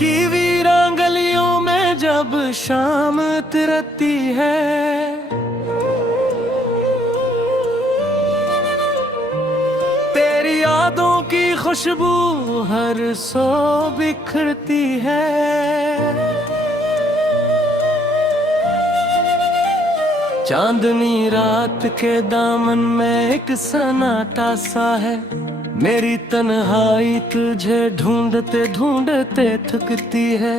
की वीरान गलियों में जब शाम उतरती है, तेरी यादों की खुशबू हर सो बिखरती है। चांदनी रात के दामन में एक सन्नाटा सा है, मेरी तन्हाई तुझे ढूंढते ढूंढते थकती है।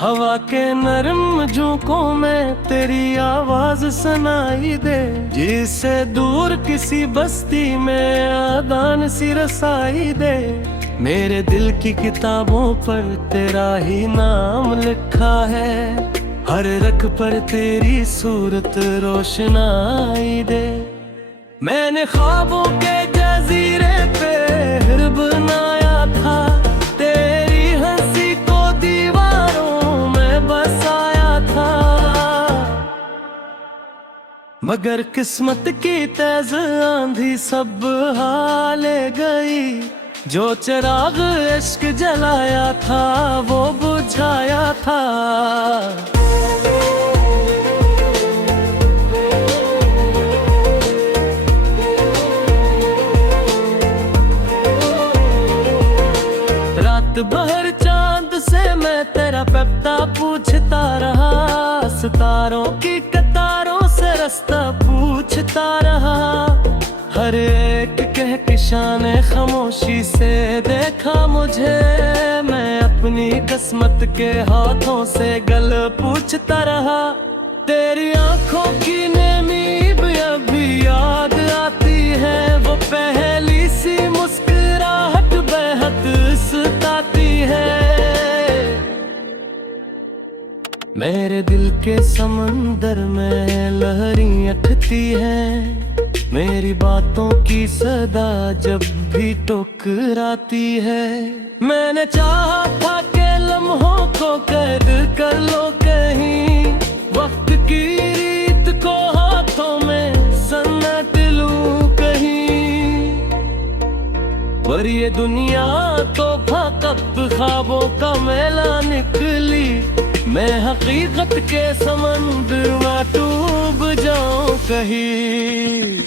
हवा के नरम झोंकों में तेरी आवाज सुनाई दे, जिससे दूर किसी बस्ती में आदान सी रसाई दे। मेरे दिल की किताबों पर तेरा ही नाम लिखा है, हर रख पर तेरी सूरत रोशनाई दे। मैंने ख्वाबों के जजीरे पे घर बनाया था, तेरी हंसी को दीवारों में बसाया था। मगर किस्मत की तेज आंधी सब हाले गई, जो चिराग इश्क जलाया था वो बुझाया था। रात भर चांद से मैं तेरा पता पूछता रहा, सितारों की कतारों से रास्ता पूछता रहा। हर एक कहकशां ने खामोशी से देखा मुझे, मैं अपनी किस्मत के हाथों से गल पूछता रहा। तेरी आंखों की नेमी अभी याद आती है, वो पहली सी मुस्कुराहट बेहद सताती है। मेरे दिल के समंदर में लहरें उठती हैं, मेरी बातों की सदा जब भी टकराती है। मैंने चाहा था कि लम्हों को कैद कर लो कहीं, वक्त की रीत को हाथों में समेट लूं कहीं। पर ये दुनिया तो कब ख्वाबों का मेला निकली, मैं हकीकत के समंदर में डूब जाऊं कहीं।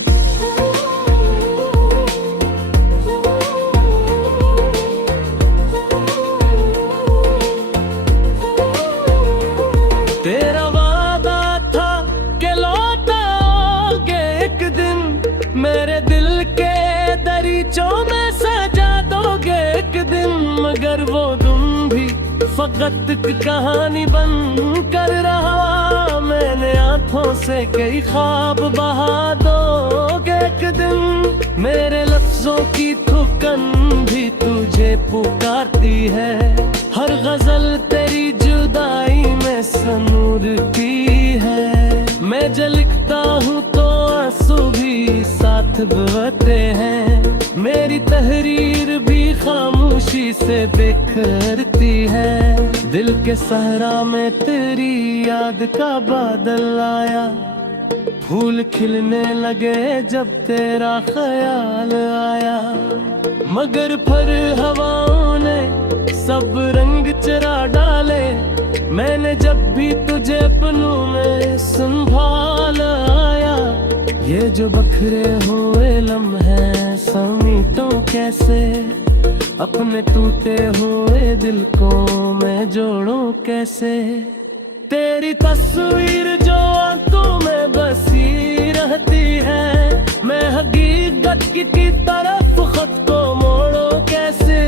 तेरा वादा था कि लौटोगे एक दिन, मेरे दिल के दरीचों में सजा दोगे एक दिन। मगर वो तुम भी फकत कहानी बन कर रहा, मैंने आंखों से कई ख्वाब बहा दोगे एक दिन। मेरे लफ्जों की थुकन भी तुझे पुकारती है, हर गजल तेरी जुदाई में सनूरती है। मैं जब लिखता हूँ तो आंसू भी साथ बहते हैं, मेरी तहरीर भी खामोशी से बिखरती है। दिल के सहरा में तेरी याद का बादल आया, फूल खिलने लगे जब तेरा ख्याल आया। मगर फिर हवाओं ने सब रंग चरा डाले, मैंने जब भी तुझे अपनों में संभाला। ये जो बखरे हुए लम्हे समीटों कैसे, अपने टूटे हुए दिल को मैं जोड़ूं कैसे। तेरी तस्वीर जो आंखों में बसी रहती है, मैं हकीकत की तरफ खुद को मोड़ूं कैसे।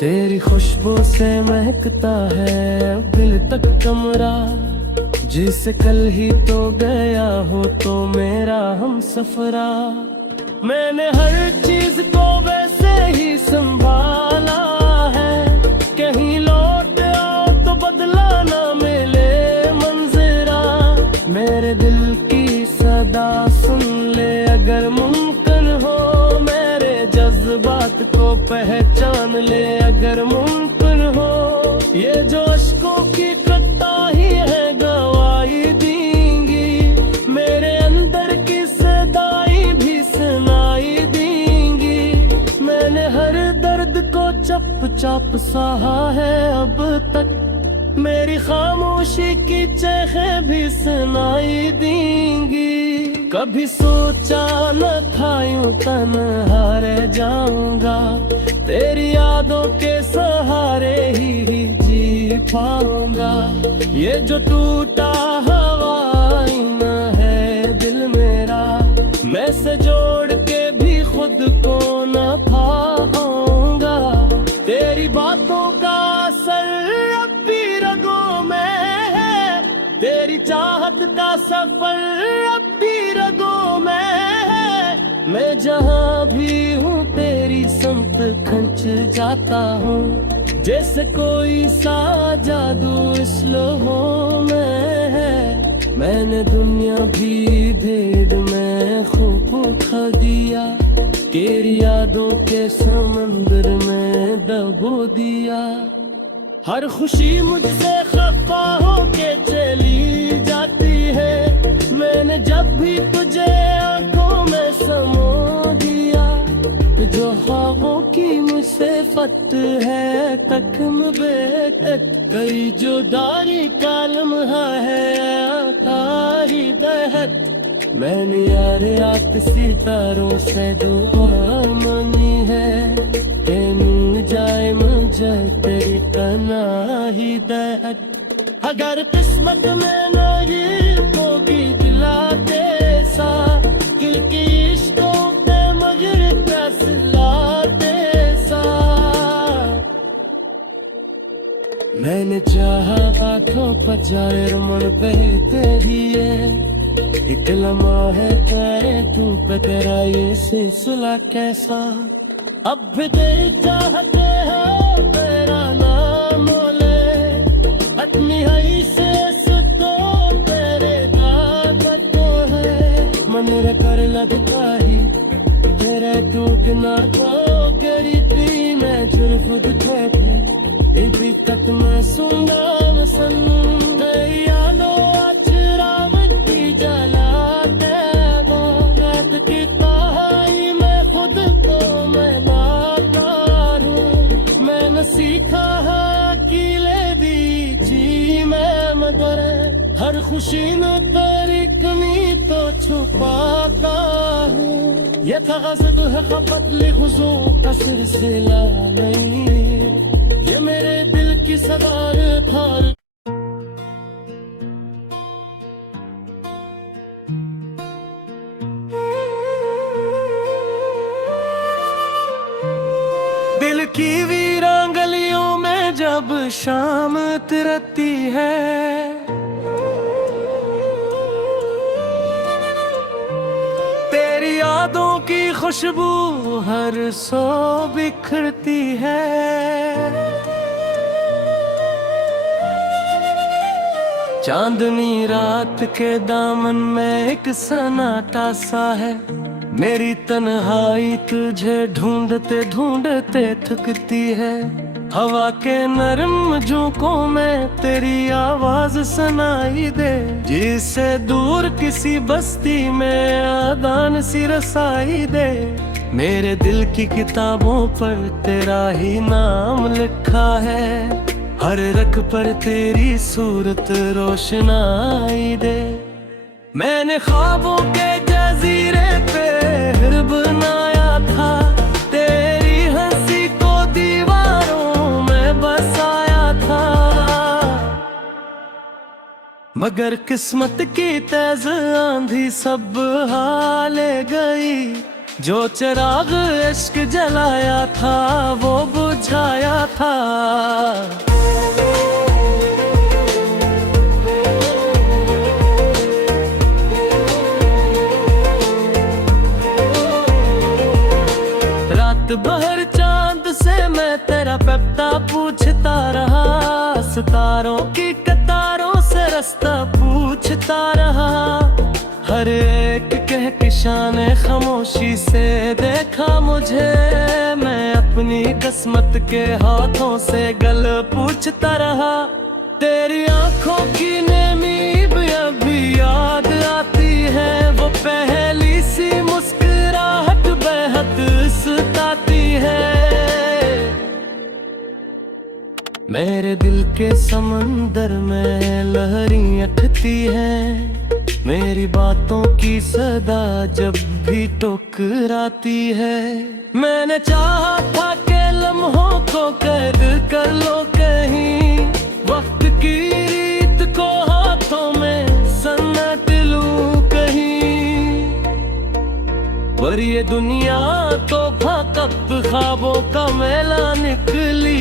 तेरी खुशबू से महकता है दिल तक कमरा, जिसे कल ही तो गया हो तो मेरा हम सफरा। मैंने हर चीज को वैसे ही संभाला है, कहीं लौट आओ तो बदला ना मिले मंजरा। मेरे दिल की सदा सुन ले अगर मुमकिन हो, मेरे जज्बात को पहचान ले अगर मुमकिन हो। ये जो अश्कों की कताही है गवाही देंगी, मेरे अंदर की सदाई भी सुनाई देंगी। मैंने हर दर्द को चप चाप सहा है अब तक, मेरी खामोशी की चेखें भी सुनाई देंगी। कभी सोचा न था यूं तन्हा रह जाऊंगा, तेरी यादों के सहारे ही जी पाऊंगा। ये जो टूटा हवाई न है दिल मेरा, मैं से जोड़ के भी खुद को न पाऊंगा। तेरी बातों का असर अब भी रगों में है, तेरी चाहत का सफर अब भी रगों में है। मैं जहाँ भी हूँ तेरी समत खंच जाता हूँ, जैसे कोई सा जादू इस लोगों में है। मैंने दुनिया भी भेड़ में खूब खा दिया, तेरी यादों के समंदर में डबो दिया। हर खुशी मुझसे खफा होके चली जाती है, मैंने जब भी तुझे आंखों में समो दिया। जो ख्वाबों की मुझसे फत है तकम बेकत, कई जुदाई का लम्हा है आकारी दहत। मैंने यार रात सितारों से दुआ मांगी है, कि मिल जाए मुझे तेरी तन्हाई दहत। अगर किस्मत में नहीं होगी दिलाते सा, क्योंकि इश्कों पे मगर प्यास लाते सा। मैंने चाहा आँखों पर जाए मन पे तेरी है, एक लम्हा है तेरे तू पे तेरा ये सिलसिला कैसा। अब भी तेरी चाहते हो तेरा नाम ले, अपनी हई से सुतो तेरे दादत है। मन रे कर लगता ही तेरे तू बिना तो करी थी मैं जुल्फ दुखे थे, अभी तक मैं सुनना मसन यानो अचरा बत्ती जलाते गो। रात की तहाई में खुद को मैं लाता हूँ, मैंने सीखा है अकेले भी जी मैं मगर, हर खुशी न तेरी कमी तो छुपाता हूँ। ये कागज़ है खपत लिखूं का सिलसिला नहीं, ये मेरे दिल की सदार थार। दिल की वीरान गलियों में जब शाम उतरती है, तेरी यादों की खुशबू हर सौ बिखरती है। चांदनी रात के दामन में एक सन्नाटा सा है, मेरी तन्हाई तुझे ढूंढते ढूंढते थकती है। हवा के नरम झोंकों में तेरी आवाज सुनाई दे, जिससे दूर किसी बस्ती में आदान सी रसाई दे। मेरे दिल की किताबों पर तेरा ही नाम लिखा है, हर रख पर तेरी सूरत रोशनाई दे। मैंने ख्वाबों के जजीरे पे घर बनाया था, तेरी हंसी को दीवारों में बसाया था। मगर किस्मत की तेज आंधी सब हाले गई, जो चिराग इश्क जलाया था वो बुझाया था। रात भर चांद से मैं तेरा पता पूछता रहा, सितारों की कतारों से रास्ता पूछता रहा। हर एक कहकशान खामोशी से देखा मुझे, मैं अपनी किस्मत के हाथों से गल पूछता रहा। तेरी आंखों की नेमी भी अभी याद आती है, वो पहली सी मुस्कुराहट बेहद सताती है। मेरे दिल के समंदर में लहरें उठती हैं, मेरी बातों की सदा जब भी टकराती है। मैंने चाहा था कि लम्हों को कैद कर लो कहीं, वक्त की रीत को हाथों में समेट लूं कहीं, पर ये दुनिया तो फकत ख्वाबों का मेला निकली।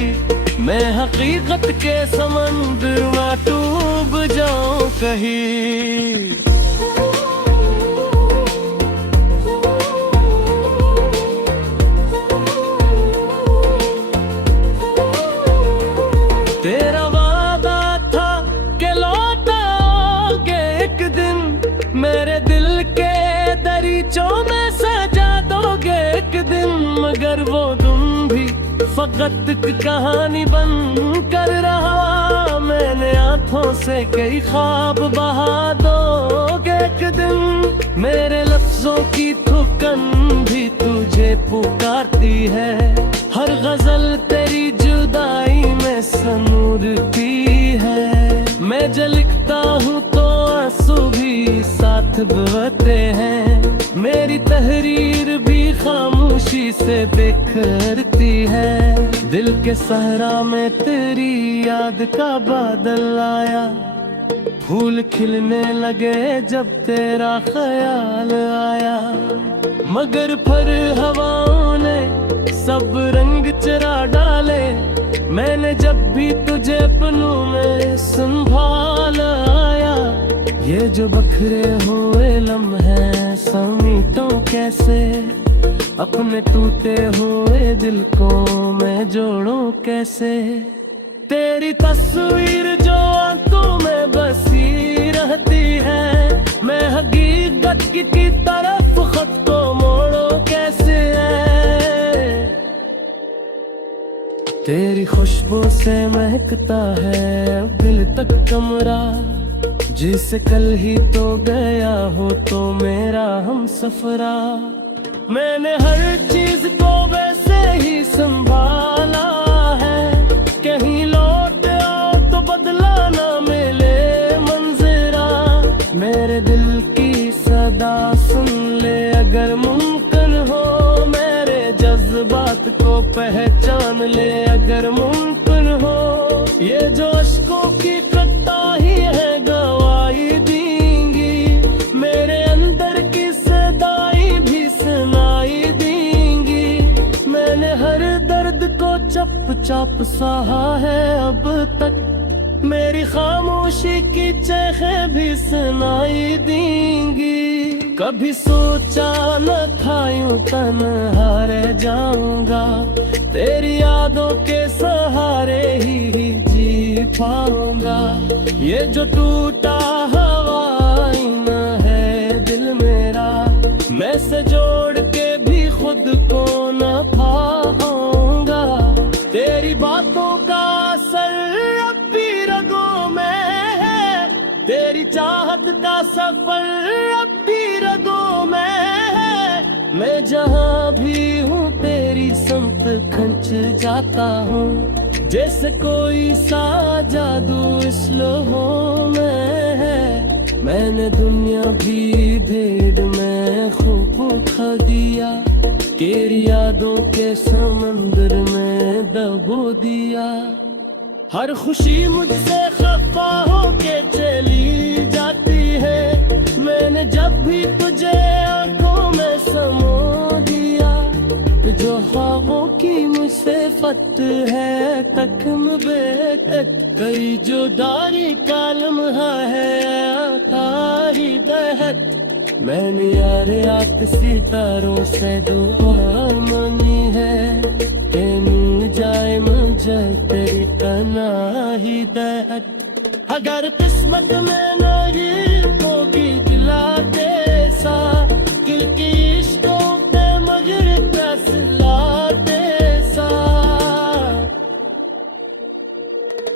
मैं हकीकत के समंदर में डूब जाऊं कहीं। तेरा वादा था कि लौट आओगे एक दिन, मेरे दिल के दरीचों में सजा दोगे एक दिन, मगर वो तुम भी फकत कहानी बन कर रहा। मैंने आंखों से कई ख्वाब बहा दोगे एक दिन, मेरे लफ्जों की थुकन भी तुझे पुकारती है। हर गजल तेरी जुदाई में सनूरती है, मैं जो लिखता हूँ तो आंसू भी साथ बहते हैं। मेरी तहरीर भी खामोशी से बिखरती है, दिल के सहरा में तेरी याद का बादल आया। फूल खिलने लगे जब तेरा ख्याल आया, मगर फिर हवाओं ने सब रंग चरा डाले। मैंने जब भी तुझे अपनों में संभाला, ये जो बखरे हुए लम्हे समीटों कैसे, अपने टूटे हुए दिल को मैं जोड़ूं कैसे। तेरी तस्वीर जो आंखों में बसी रहती है, मैं हकीकत की तरफ खुद को मोड़ूं कैसे है। तेरी खुशबू से महकता है दिल तक कमरा, जिसे कल ही तो गया हो तो मेरा हम सफरा। मैंने हर चीज को वैसे ही संभाला है, कहीं लौट आओ तो बदला ना मिले मंजरा। मेरे दिल की सदा सुन ले अगर मुमकिन हो, मेरे जज्बात को पहचान ले अगर मुमकिन हो। ये जो अश्कों की कटाई है गवाही देंगी, मेरे अंदर की सदाई भी सुनाई देंगी। मैंने हर दर्द को चप चाप सहा है अब तक, मेरी खामोशी की चेखें भी सुनाई देंगी। कभी सोचा न था यूं तन्हा रह जाऊंगा, तेरी यादों के सहारे ही जी पाऊंगा। ये जो टूटा हवाई न है दिल मेरा, मैं से जोड़ के भी खुद को न पाऊंगा। तेरी बातों का असर अब भी रगों में है, तेरी चाहत का सफर अब भी रगों में है। मैं जहाँ भी हूँ तेरी संत खंच जाता हूँ, जैसे कोई सा जादू इस लोहों में है। मैंने दुनिया भी भेड़ में खूब खा दिया, तेरी यादों के समंदर में दबो दिया। हर खुशी मुझसे खफा होके चली जाती है, मैंने जब भी तुझे आंखों में समो दिया। जो ख्वाबों की मुझसे फत है तकम बेकत, कई जुदाई का लम्हा है तारी दहत। मैंने यार आत सितारों से दुआ मांगी है, कि मिल जाए मुझे तेरी तन्हाई दहत। अगर किस्मत में नहीं होगी दिलाते सा, दिल की इश्कों पे मगर प्यास लाते सा।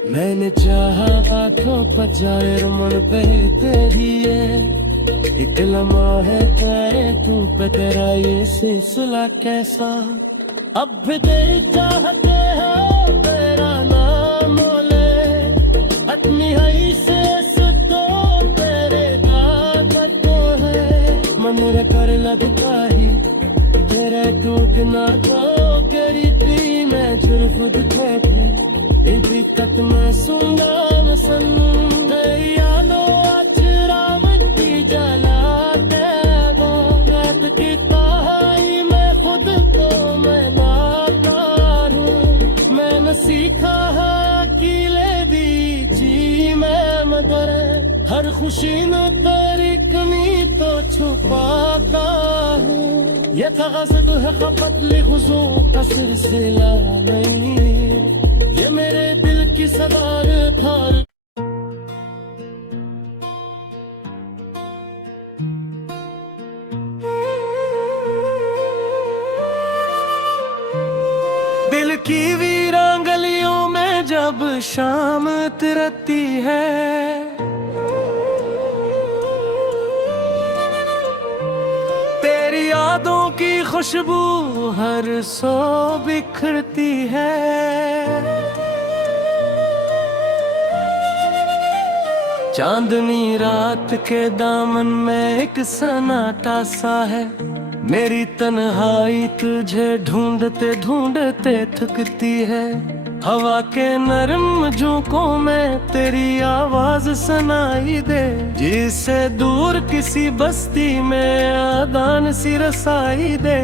मैंने चाहा आँखों पर जाए मन पे तेरी एक लम्हा है तेरे तू पे तेरा ये सिलसिला कैसा। अब भी तेरी चाहते हो तेरा नाम खुद बैठे अभी तक मैं सुनना न सन यानो आज रावती जला रात की कहानी मैं खुद को मैं नाकार हूँ मैंने सीखा है अकेले दी जी मैं मगर हर खुशी न तेरी कमी तो छुपाता हूँ ये था गज़ब है खपत लिग़ुज़ू का सिलसिला नहीं ये मेरे दिल की सदार था दिल की वीरान गलियों में जब शाम उतरती है यादों की खुशबू हर सौ बिखरती है चांदनी रात के दामन में एक सन्नाटा सा है मेरी तन्हाई तुझे ढूंढते ढूंढते थकती है हवा के नरम झोंकों में तेरी आवाज सुनाई दे जिससे दूर किसी बस्ती में आदान सी रसाई दे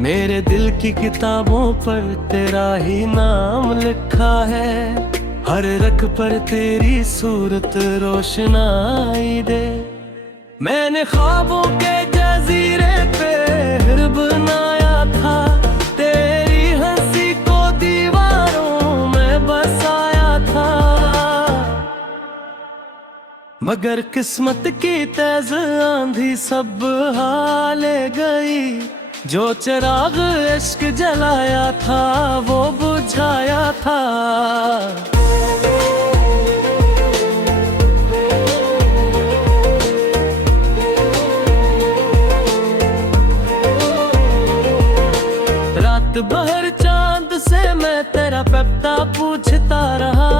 मेरे दिल की किताबों पर तेरा ही नाम लिखा है हर रख पर तेरी सूरत रोशनाई दे मैंने ख्वाबों के जजीरे पे घर बनाया था तेरी हंसी को दीवारों में बसाया था मगर किस्मत की तेज आंधी सब हाले गई जो चिराग इश्क जलाया था वो बुझाया था रात भर चांद से मैं तेरा पता पूछता रहा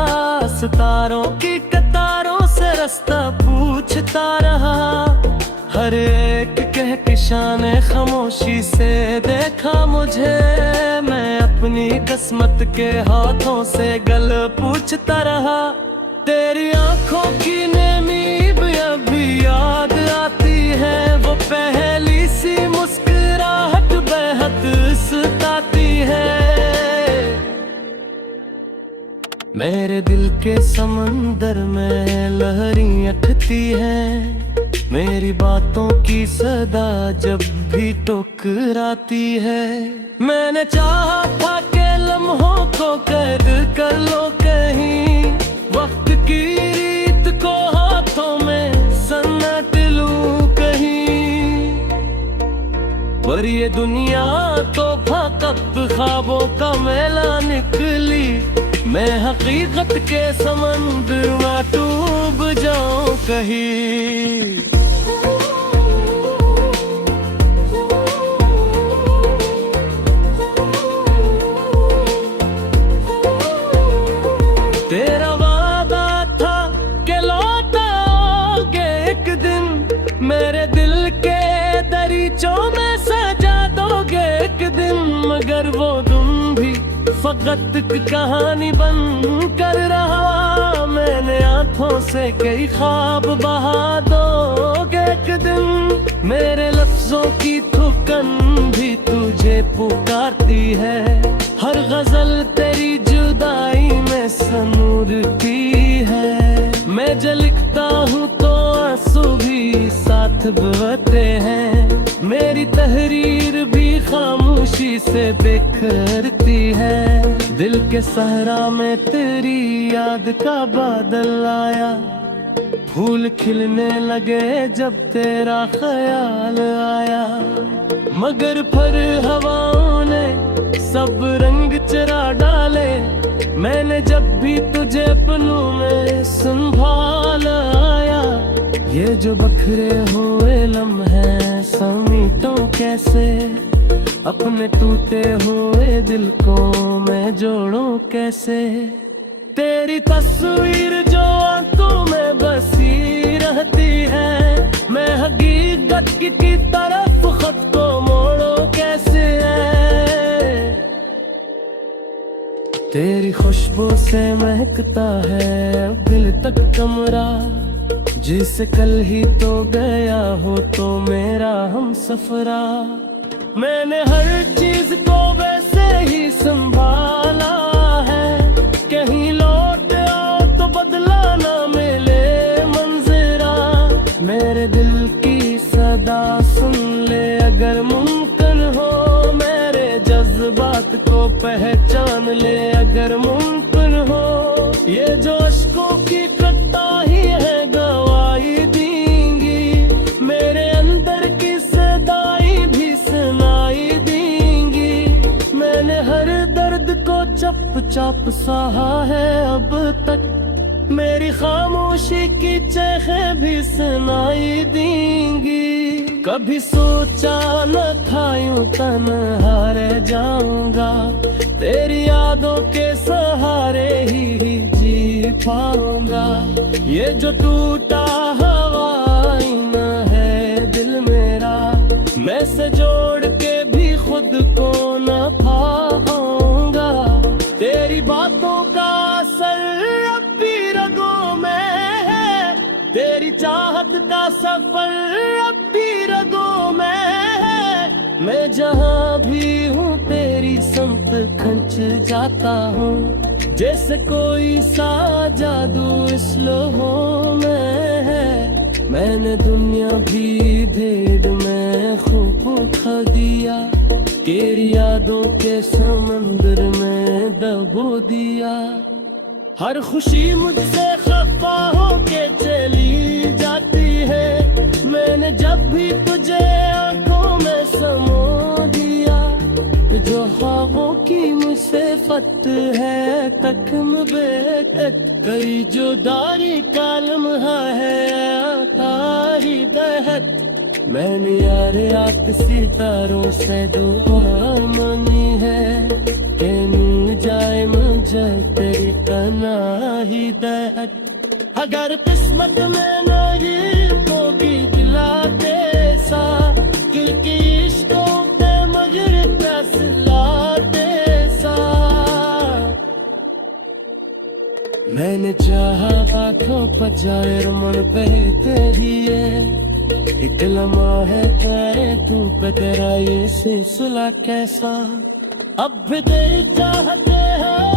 सितारों की कतारों से रास्ता पूछता रहा हर एक कहकशान खामोशी से देखा मुझे मैं अपनी किस्मत के हाथों से गल पूछता रहा तेरी आंखों की नेमी अभी याद आती है वो पहली सी मुस्कुराहट बेहद सताती है मेरे दिल के समंदर में लहरें उठती हैं मेरी बातों की सदा जब भी टकराती है मैंने चाहा था कि लम्हों को कैद कर लो कहीं वक्त की रीत को हाथों में सन्नाट लूं कहीं पर ये दुनिया तो फकत ख्वाबों का मेला निकली मैं हकीकत के समंदर में डूब जाऊं कहीं तेरा वादा था कि लौटोगे एक दिन मेरे दिल के दरीचों में सजा दोगे एक दिन मगर वो तुम भी फकत कहानी बन कर रहा मैंने आंखों से कई ख्वाब बहा दोगे एक दिन मेरे लफ्जों की थुकन भी तुझे पुकारती है हर गजल तेरी जुदाई में सनूरती है मैं जो लिखता हूँ तो आंसू भी साथ बहते हैं मेरी तहरीर भी खामोशी से बिखरती है दिल के सहरा में तेरी याद का बादल आया फूल खिलने लगे जब तेरा ख्याल आया मगर फिर हवाओं ने सब रंग चरा डाले मैंने जब भी तुझे अपनों में संभाल आया ये जो बखरे हुए लम्हे समीटों कैसे अपने टूटे हुए दिल को मैं जोड़ूं कैसे तेरी तस्वीर जो आंखों में बसी रहती है मैं हकीकत की तरफ खुद को मोड़ो कैसे है तेरी खुशबू से महकता है अब दिल तक कमरा, जिसे कल ही तो गया हो तो मेरा हम सफरा। मैंने हर चीज को वैसे ही संभाला है, कहीं लौट आओ तो बदला ना मिले मंजरा। मेरे दिल की सदा सुन ले अगर मुमकिन हो, मेरे जज्बात को पहचान ले अगर मुमकिन हो। ये जो अश्कों की कताही है गवाही देंगी, मेरे अंदर की सदाई भी सुनाई देंगी। मैंने हर दर्द को चप चाप सहा है अब तक, मेरी खामोशी की चेखें भी सुनाई देंगी। कभी सोचा न था यूं तन्हा रह जाऊंगा, तेरी यादों के सहारे ही जी पाऊंगा। ये जो टूटा हवाई न है दिल मेरा, मैं से जोड़ के भी खुद को न पाऊंगा। तेरी बातों का असर अब भी रगों में है, तेरी चाहत का सफर अब भी रगों में है। मैं जहाँ भी हूँ तेरी संत खंच जाता हूँ, जैसे कोई सा जादू इस लोहों में है। मैंने दुनिया भी भेड़ में खूब खा दिया, तेरी यादों के समंदर में डबो दिया। हर खुशी मुझसे खफा होके चली जाती है, मैंने जब भी तुझे आंखों में समो दिया। जो ख्वाबों की मुझसे फत है तकम बेकत, कई जुदाई का लम्हा है तारी दहत। मैंने यार रात सितारों से दुआ मांगी है, कि मिल जाए मुझे तेरी तन्हाई दहत। अगर किस्मत में नहीं होगी दिलाते सा, क्योंकि इश्कों पे मगर प्यास लाते सा। मैंने चाहा आँखों पर जाए मन पे तेरी एक लम्हा है तेरे तू पे तेरा ये सिलसिला कैसा। अब भी तेरी चाहते हैं